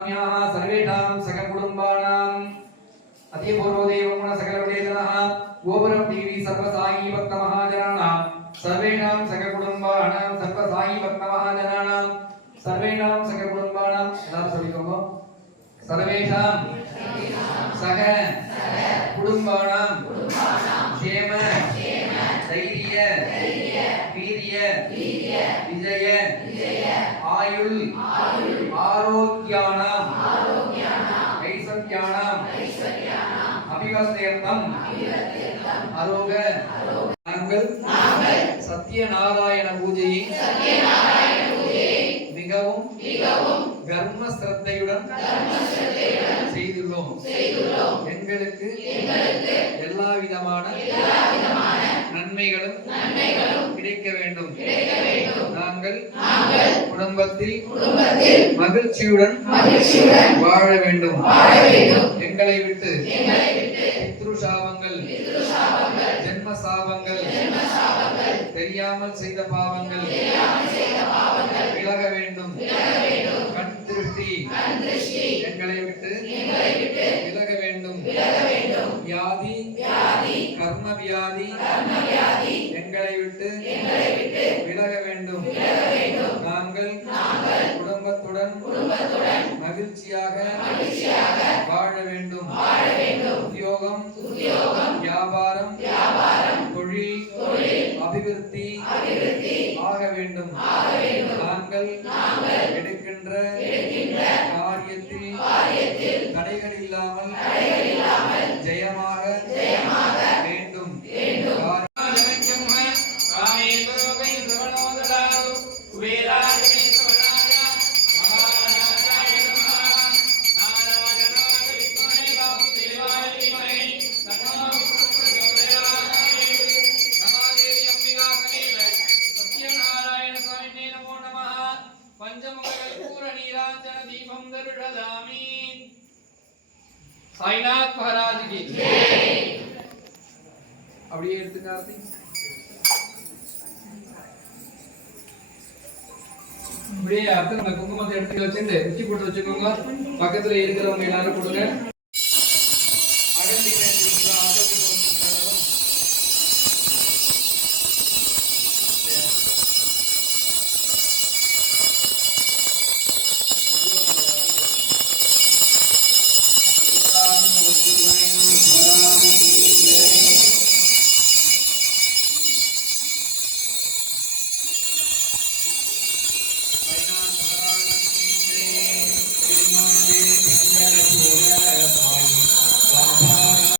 सर्वेषां सककुटुम्बानाम् अतिपूर्वदेवं सकलविदेशनः गोपुरं देवी सर्वसायी भक्तमहाजनानां सर्वेषां सककुटुम्बानां सर्वसायी भक्तमहाजनानां सर्वेषां सककुटुम्बानां எல்லாரும் சொல்லிக்கோங்க सर्वेषां सह कुटुम्बानां क्षेम தைரிய வீரிய விஜய ஆயுள் ஆரோக்கியானாம். ஐஸ்வர்யானாம் அபிவஸ்தயர்த்தம் அரோக. நாங்கள் சத்யநாராயண பூஜையை மிகவும் கர்ம சிரத்தையுடன் செய்துள்ளோம். எங்களுக்கு எல்லா விதமான நன்மைகளும் கிடைக்க வேண்டும். நாங்கள் குடும்பத்தில் மகிழ்ச்சியுடன் வாழ வேண்டும். எங்களை விட்டு பித்ரு சாபங்கள் ஜென்ம சாபங்கள் தெரியாமல் செய்த பாவங்கள் விலக வேண்டும். கண் திருஷ்டி எங்களை விட்டு விலக வேண்டும். வியாதி கர்ம வியாதி எங்களை விட்டு விலக வேண்டும். நாங்கள் குடும்பத்துடன் மகிழ்ச்சியாக வாழ வேண்டும். உத்தியோகம் வியாபாரம் தொழில் அபிவிருத்தி ஆக வேண்டும். நாங்கள் எடுக்கின்ற காரியத்தில் தடைகள் இல்லாமல் சாய்நாத் மகாராஜ் கி அப்படியே எடுத்துங்க ஆர்த்தி இப்படியே அடுத்து நம்ம குங்குமத்தை எடுத்து வச்சுட்டு உச்சி போட்டு வச்சுக்கோங்க பக்கத்துல இருக்கிறவங்க எல்லாரும் கொடுங்க அகல்